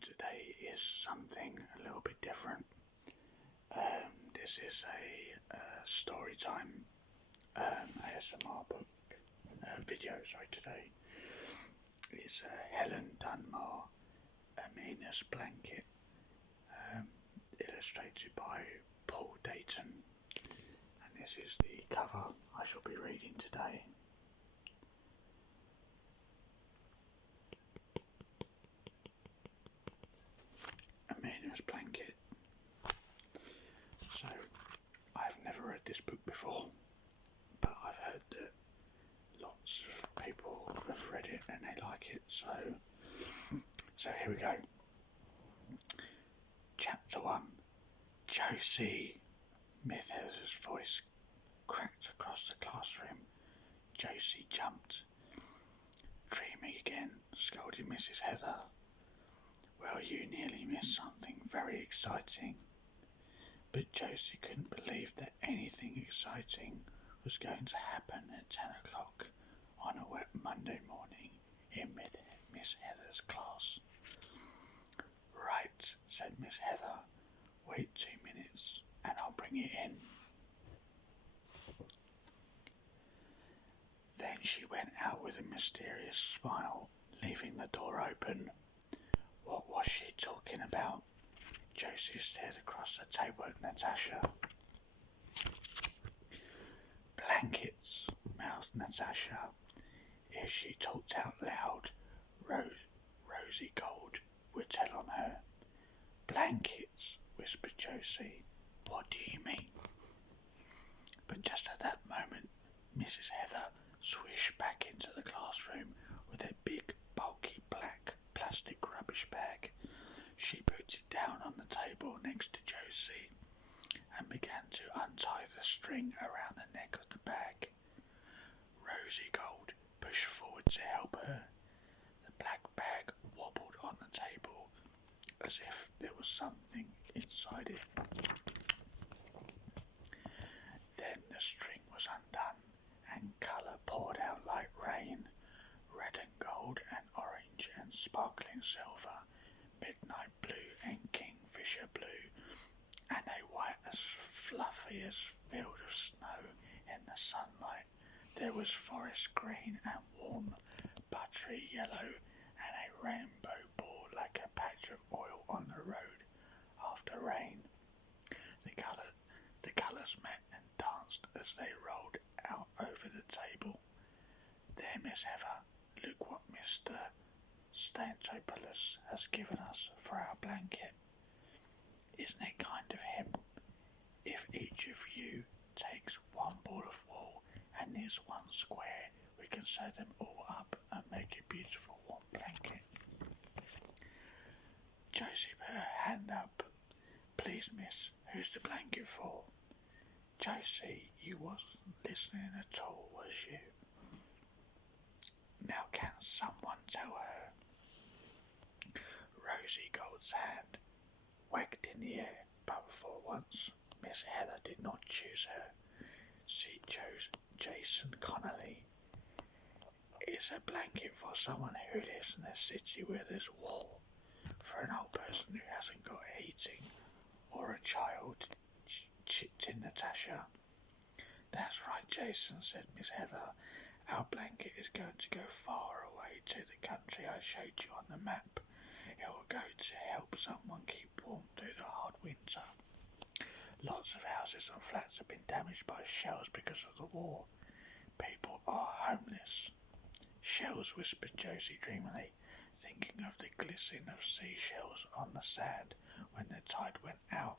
Today is something a little bit different. This is a story time ASMR book video. Sorry, today is Helen Dunmore, Amina's Blanket, illustrated by Paul Dayton, and this is the cover I shall be reading today. Amina's Blanket. So, I've never read this book before, but I've heard that lots of people have read it and they like it, so here we go. Chapter 1. Josie. Miss Heather's voice cracked across the classroom. Josie jumped. Dreaming again, scolded Mrs. Heather. Well, you nearly missed something very exciting. But Josie couldn't believe that anything exciting was going to happen at 10 o'clock on a wet Monday morning in Miss Heather's class. Right, said Miss Heather. Wait 2 minutes and I'll bring it in. Then she went out with a mysterious smile, leaving the door open. What was she talking about? Josie stared across the table at Natasha. Blankets, mouthed Natasha. If she talked out loud, Rosie Gold would tell on her. Blankets, whispered Josie. What do you mean? But just at that moment, Mrs. Heather swished back into the classroom with a big, bulky, black plastic rubbish bag. She put it down on the table next to Josie and began to untie the string around the neck of the bag. Rosie Gold pushed forward to help her. The black bag wobbled on the table as if there was something inside it. Then the string was undone and colour poured out like rain, red and gold and orange and sparkling silver, midnight blue and kingfisher blue, and a white as fluffy as field of snow in the sunlight. There was forest green and warm, buttery yellow, and a rainbow ball like a patch of oil on the road after rain. The colours met and danced as they rolled out over the table. There, Miss Heather, look what Mr. Stantopoulos has given us for our blanket. Isn't it kind of him? If each of you takes one ball of wool and knits one square, we can sew them all up and make a beautiful warm blanket. Josie put her hand up. Please, miss, who's the blanket for? Josie, you wasn't listening at all, was you? Now can someone tell her? Rosie Gold's hand wagged in the air, but for once Miss Heather did not choose her. She chose Jason Connolly. It's a blanket for someone who lives in a city where there's war, for an old person who hasn't got heating, or a child, chipped in Natasha. That's right, Jason, said Miss Heather. Our blanket is going to go far away to the country I showed you on the map. It will go to help someone keep warm through the hard winter. Lots of houses and flats have been damaged by shells because of the war. People are homeless. Shells, whispered Josie dreamily, thinking of the glistening of seashells on the sand when the tide went out.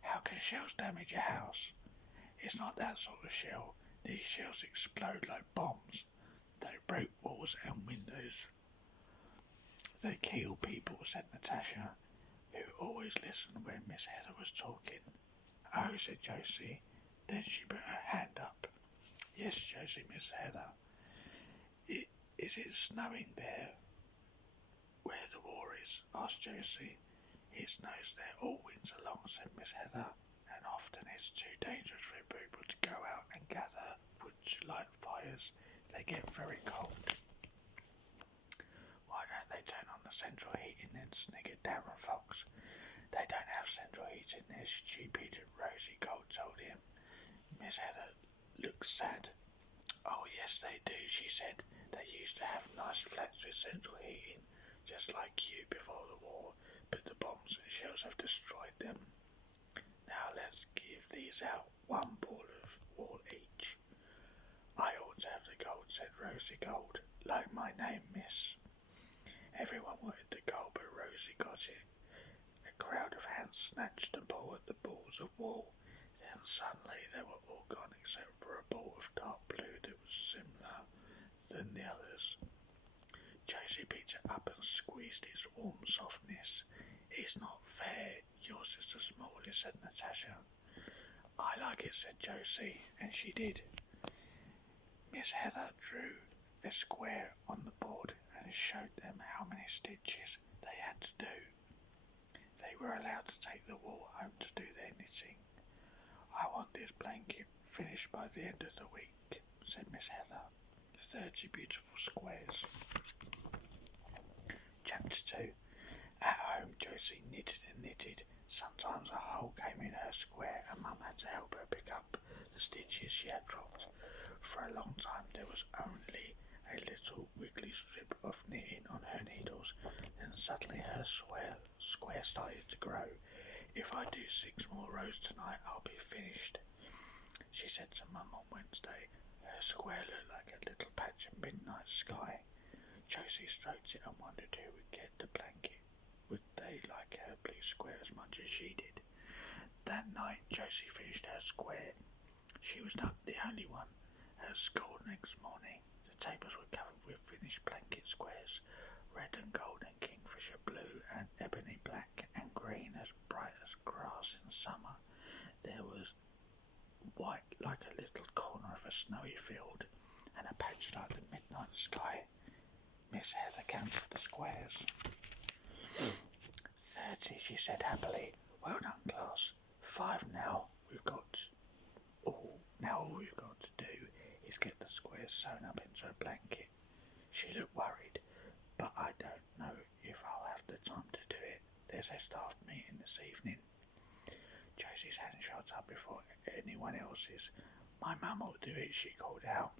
How can shells damage a house? It's not that sort of shell. These shells explode like bombs. They break walls and windows. They kill people, said Natasha, who always listened when Miss Heather was talking. Oh, said Josie. Then she put her hand up. Yes, Josie, Miss Heather. Is it snowing there where the war is? Asked Josie. It snows there all winter long, said Miss Heather, and often it's too dangerous for people to go out and gather wood to light fires. They get very cold. Why don't they turn on the the central heating then, sniggered Darren Fox. They don't have central heating, they're stupid, Rosie Gold told him. Miss Heather looked sad. Oh yes they do, she said. They used to have nice flats with central heating, just like you before the war, but the bombs and shells have destroyed them. Now let's give these out, one ball of wool each. I ought to have the gold, said Rosie Gold. Like my name, miss. Everyone wanted the gold, but Rosie got it. A crowd of hands snatched and pulled at the balls of wool. Then suddenly they were all gone except for a ball of dark blue that was similar than the others. Josie picked it up and squeezed its warm softness. It's not fair, yours is the smallest, said Natasha. I like it, said Josie, and she did. Miss Heather drew a square on the board and showed them how many stitches they had to do. They were allowed to take the wool home to do their knitting. I want this blanket finished by the end of the week, said Miss Heather. 30 beautiful squares. Chapter 2. At home, Josie knitted and knitted. Sometimes a hole came in her square and Mum had to help her pick up the stitches she had dropped. For a long time there was only a little wiggly strip of knitting on her needles. Then suddenly her square started to grow. If I do 6 more rows tonight, I'll be finished, she said to Mum on Wednesday. Her square looked like a little patch of midnight sky. Josie stroked it and wondered who would get the blanket. Would they like her blue square as much as she did? That night Josie finished her square. She was not the only one. At school next morning, the tables were covered with finished blanket squares, red and gold and kingfisher blue and ebony black and green as bright as grass in summer. There was white like a little corner of a snowy field, and a patch like the midnight sky. Miss Heather counted the squares. 30, she said happily. Well done, class. 5 now. All we've got to do is get the squares sewn up into a blanket. She looked worried, but I don't know if I'll have the time to do it. There's a staff meeting this evening. Josie's hand shot up before anyone else's. My mum will do it, she called out.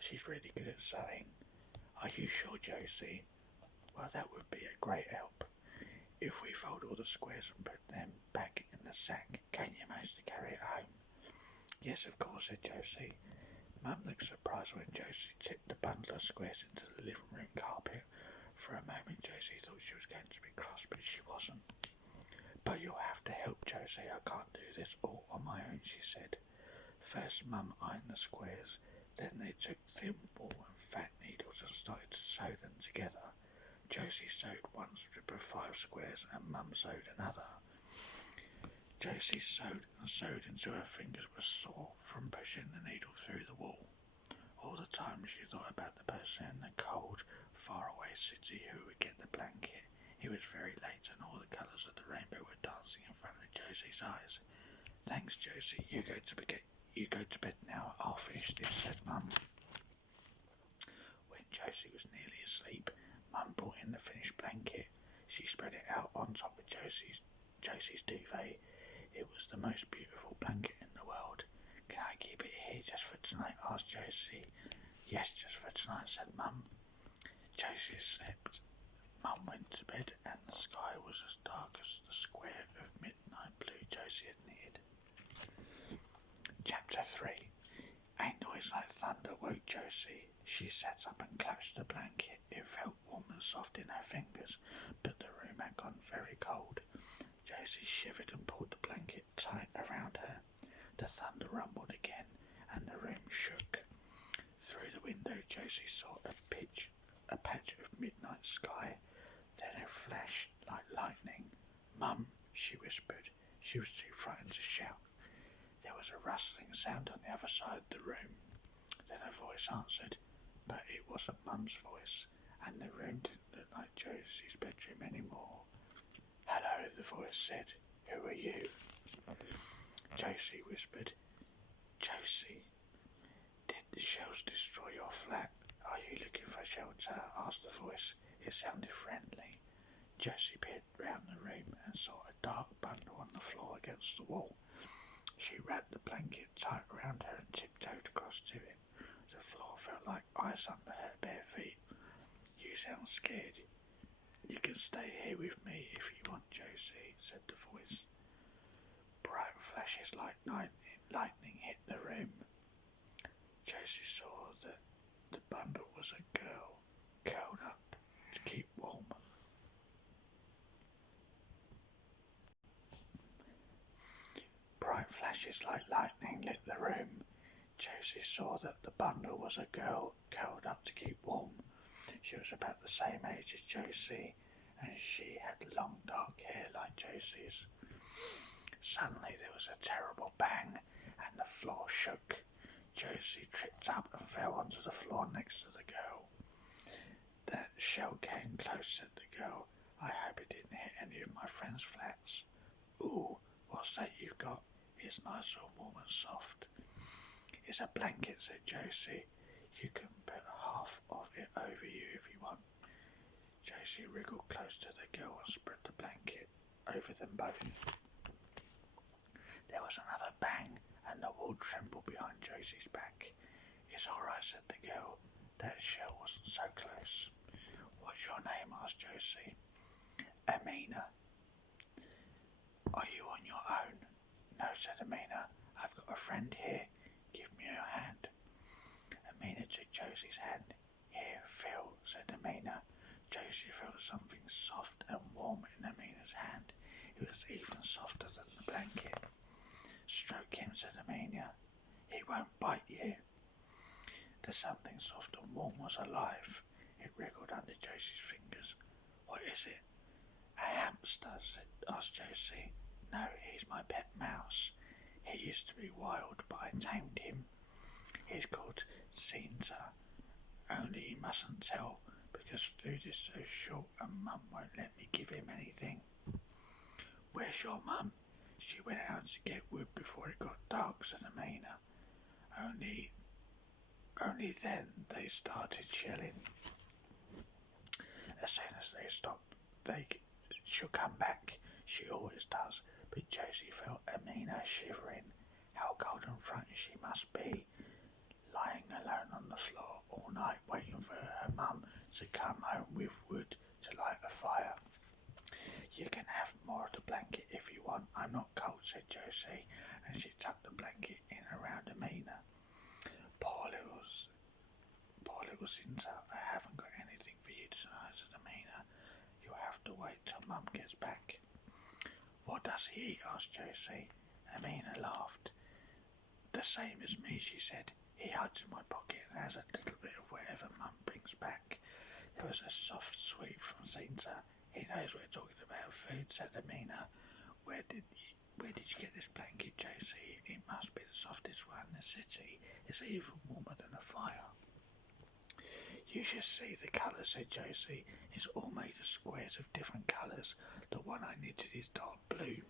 She's really good at sewing. Are you sure, Josie? Well, that would be a great help. If we fold all the squares and put them back in the sack, can you manage to carry it home? Yes, of course, said Josie. Mum looked surprised when Josie tipped the bundle of squares into the living room carpet. For a moment Josie thought she was going to be cross, but she wasn't. But you'll have to help, Josie. I can't do this all on my own, she said. First Mum ironed the squares, then they took thin wool and fat needles and started to sew them together. Josie sewed one strip of 5 squares and Mum sewed another. Josie sewed and sewed until her fingers were sore from pushing the needle through the wool. All the time she thought about the person in the cold, faraway city who would get the blanket. It was very late and all the colours of the rainbow were dancing in front of Josie's eyes. Thanks, Josie. You go to bed now. I'll finish this, said Mum. When Josie was nearly asleep, Mum brought in the finished blanket. She spread it out on top of Josie's duvet. It was the most beautiful blanket in the world. Can I keep it here just for tonight? Asked Josie. Yes, just for tonight, said Mum. Josie slept. Mum went to bed and the sky was as dark as the square of midnight blue Josie had knitted. Chapter 3. A noise like thunder woke Josie. She sat up and clutched the blanket. It felt warm and soft in her fingers, but the room had gone very cold. Josie shivered and pulled the blanket tight around her. The thunder rumbled again, and the room shook. Through the window, Josie saw a patch of midnight sky, then a flash like lightning. Mum, she whispered. She was too frightened to shout. There was a rustling sound on the other side of the room. Then a voice answered, but it wasn't Mum's voice, and the room didn't look like Josie's bedroom anymore. Hello, the voice said. Who are you? Josie whispered. Josie, did the shells destroy your flat? Are you looking for shelter? Asked the voice. It sounded friendly. Josie peered round the room and saw a dark bundle on the floor against the wall. She wrapped the blanket tight around her and tiptoed across to it. The floor felt like ice under her bare feet. "You sound scared. You can stay here with me if you want, Josie," said the voice. Bright flashes like lightning hit the room. Josie saw that the bundle was a girl, curled up to keep warm. Bright flashes like lightning lit the room. Josie saw that the bundle was a girl, curled up to keep warm. She was about the same age as Josie, and she had long dark hair like Josie's. Suddenly there was a terrible bang, and the floor shook. Josie tripped up and fell onto the floor next to the girl. "That shell came close," said the girl. "I hope it didn't hit any of my friends' flats." "Ooh, what's that you've got? It's nice and warm and soft." "It's a blanket," said Josie. "You can put half of it over you if you want." Josie wriggled close to the girl and spread the blanket over them both. There was another bang, and the wall trembled behind Josie's back. "It's all right," said the girl. "That shell wasn't so close." "What's your name?" asked Josie. "Amina." "Are you on your own?" "No," said Amina. "I've got a friend here. Give me your hand." Amina took Josie's hand. "Here, feel," said Amina. Josie felt something soft and warm in Amina's hand. It was even softer than the blanket. "Stroke him," said Amina. "He won't bite you." The something soft and warm was alive. It wriggled under Josie's fingers. "What is it?" "A hamster," asked Josie. "No, he's my pet mouse. He used to be wild, but I tamed him. He's called Caesar. Only you mustn't tell, because food is so short and Mum won't let me give him anything." "Where's your Mum?" "She went out to get wood before it got dark," said Amina. Only then they started shelling. As soon as they stopped, she'll come back. She always does." But Josie felt Amina shivering. How cold and frightened she must be, lying alone on the floor all night waiting for her Mum to come home with wood to light a fire. "You can have more of the blanket if you want. I'm not cold," said Josie, and she tucked the blanket in around Amina. Poor little Caesar, "I haven't got anything for you tonight," said Amina. "You'll have to wait till Mum gets back." "What does he eat?" asked Josie. Amina laughed. "The same as me," she said. "He hides in my pocket and has a little bit of whatever Mum brings back." There was a soft sweep from Caesar. "He knows we're talking about food," said Amina. Where did you get this blanket, Josie?" "It must be the softest one in the city. It's even warmer than a fire." "You should see the colours," said Josie. "It's all made of squares of different colours. The one I knitted is dark blue,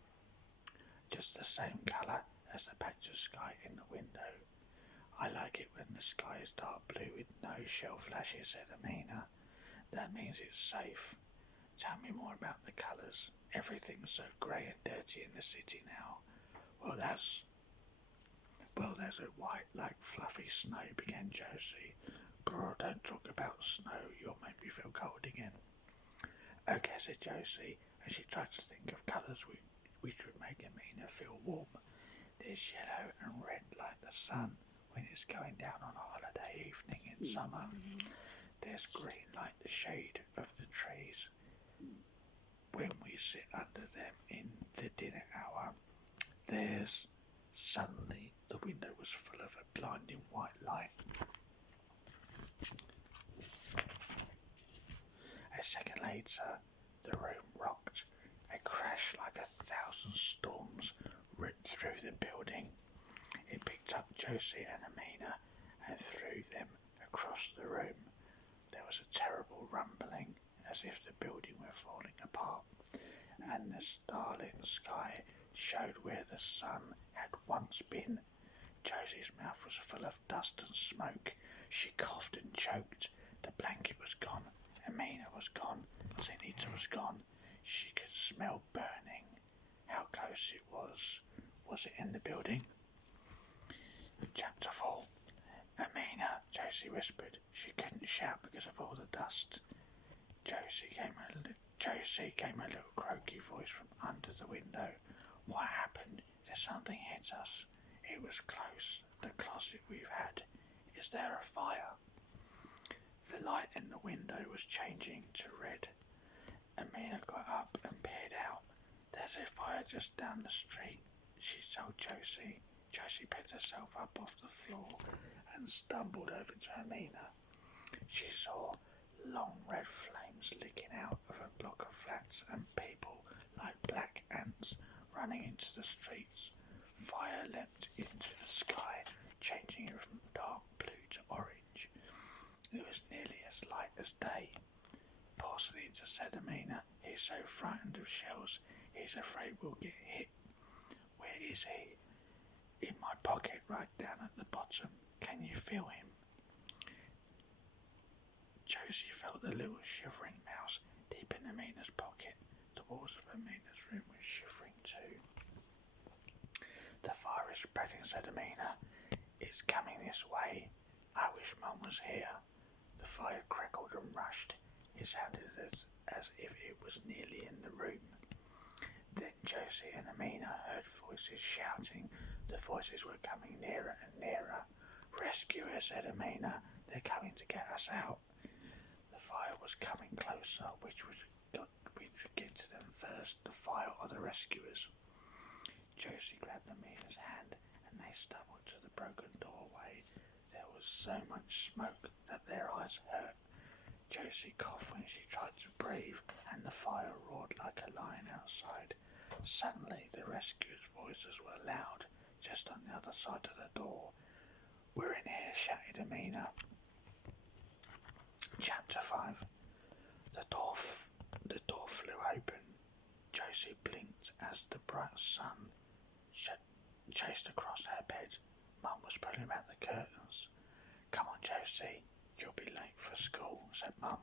just the same colour as the patch of sky in the window." "I like it when the sky is dark blue with no shell flashes," said Amina. "That means it's safe. Tell me more about the colours. Everything's so grey and dirty in the city now." Well, there's a white like fluffy snow," began Josie. "Brr, don't talk about snow. You'll make me feel cold again." "Okay," said Josie, and she tried to think of colours which would make Amina feel warm. "There's yellow and red like the sun when it's going down on a holiday evening in summer. There's green like the shade of the trees when we sit under them in the dinner hour. There's..." Suddenly the window was full of a blinding white light. A second later the room rocked. A crash like 1,000 storms ripped through the building. It picked up Josie and Amina and threw them across the room. There was a terrible rumbling, as if the building were falling apart, and the starlit sky showed where the sun had once been. Josie's mouth was full of dust and smoke. She coughed and choked. The blanket was gone. Amina was gone. Zenita was gone. smell burning. How close it was. Was it in the building? Chapter 4. Amina, Josie whispered. She couldn't shout because of all the dust. Josie came a little croaky voice from under the window. What happened? Did something hit us? It was close. The closet we've had. Is there a fire? The light in the window was changing to red. Amina got up and peered out. There's a fire just down the street, she told Josie. Josie picked herself up off the floor and stumbled over to Amina. She saw long red flames licking out of a block of flats and people like black ants running into the streets. Fire leapt into the sky, changing it from dark blue to orange. It was nearly as light as day. Poor Sleater, said Amina. He's so frightened of shells, he's afraid we'll get hit. Where is he? In my pocket, right down at the bottom. Can you feel him? Josie felt the little shivering mouse deep in Amina's pocket. The walls of Amina's room were shivering too. The fire is spreading, said Amina. It's coming this way. I wish Mum was here. The fire crackled and rushed. It sounded as if it was nearly in the room. Then Josie and Amina heard voices shouting. The voices were coming nearer and nearer. Rescue us, said Amina. They're coming to get us out. The fire was coming closer. Which would get to them first, the fire or the rescuers? Josie grabbed Amina's hand and they stumbled to the broken doorway. There was so much smoke that their eyes hurt. Josie coughed when she tried to breathe, and the fire roared like a lion outside. Suddenly, the rescuers' voices were loud, just on the other side of the door. We're in here, shouted Amina. Chapter 5. The door flew open. Josie blinked as the bright sun chased across her bed. Mum was pulling back the curtains. Come on, Josie. You'll be late for school, said Mum.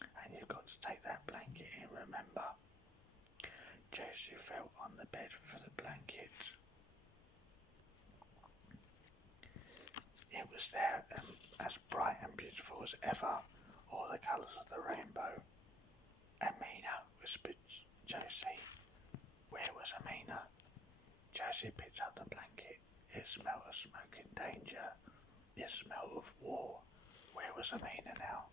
And you've got to take that blanket in, remember? Josie fell on the bed for the blanket. It was there, as bright and beautiful as ever, all the colours of the rainbow. Amina, whispered Josie. Where was Amina? Josie picked up the blanket. It smelled of smoke and danger. It smelled of war. Where was Amina now?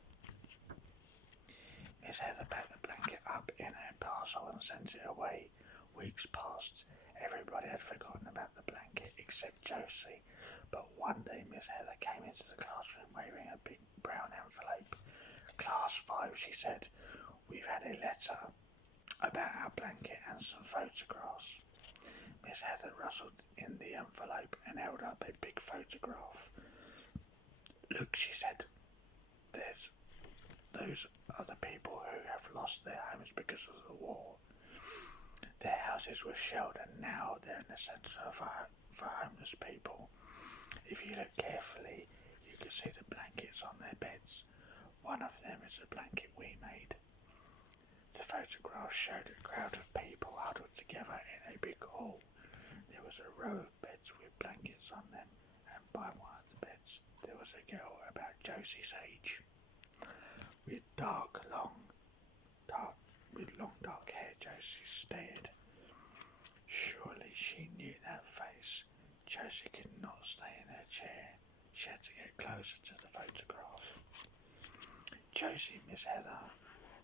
Miss Heather packed the blanket up in a parcel and sent it away. Weeks passed. Everybody had forgotten about the blanket except Josie. But one day Miss Heather came into the classroom waving a big brown envelope. Class 5, she said. We've had a letter about our blanket and some photographs. Miss Heather rustled in the envelope and held up a big photograph. Look, she said. Those are the people who have lost their homes because of the war. Their houses were shelled and now they're in the centre for homeless people. If you look carefully, you can see the blankets on their beds. One of them is a blanket we made. The photograph showed a crowd of people huddled together in a big hall. There was a row of beds with blankets on them, and by one of the beds there was a girl about Josie's age. With long dark hair, Josie stared. Surely she knew that face. Josie could not stay in her chair. She had to get closer to the photograph. Josie, Miss Heather.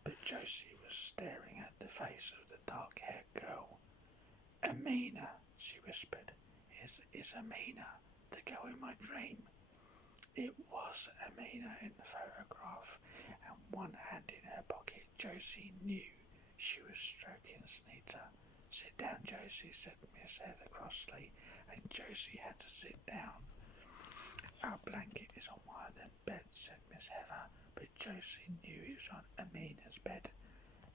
But Josie was staring at the face of the dark-haired girl. Amina, she whispered. Is Amina the girl in my dream? It was Amina in the photograph, and one hand in her pocket. Josie knew she was stroking Sleater. Sit down, Josie, said Miss Heather crossly, and Josie had to sit down. Our blanket is on one of them beds, said Miss Heather, but Josie knew it was on Amina's bed.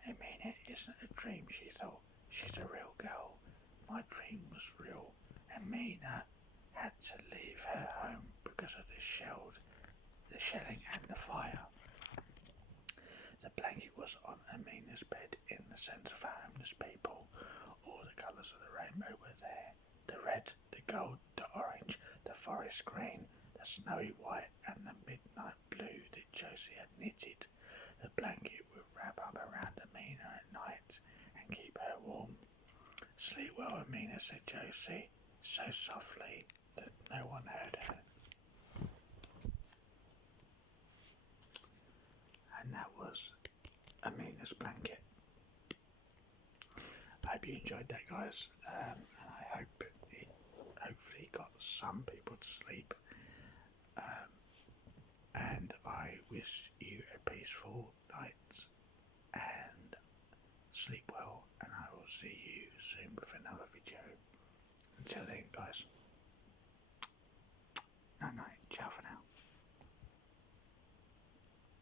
Amina isn't a dream, she thought. She's a real girl. My dream was real. Amina had to leave her home because of the shelling and the fire. The blanket was on Amina's bed in the centre of homeless most people, all the colours of the rainbow were there. The red, the gold, the orange, the forest green, the snowy white and the midnight blue that Josie had knitted. The blanket would wrap up around Amina at night and keep her warm. Sleep well, Amina, said Josie, so softly that no one heard her. And that was Amina's blanket. I hope you enjoyed that, guys, and I hope it hopefully got some people to sleep. And I wish you a peaceful night and sleep well, and I will see you soon with another video. Until then, guys.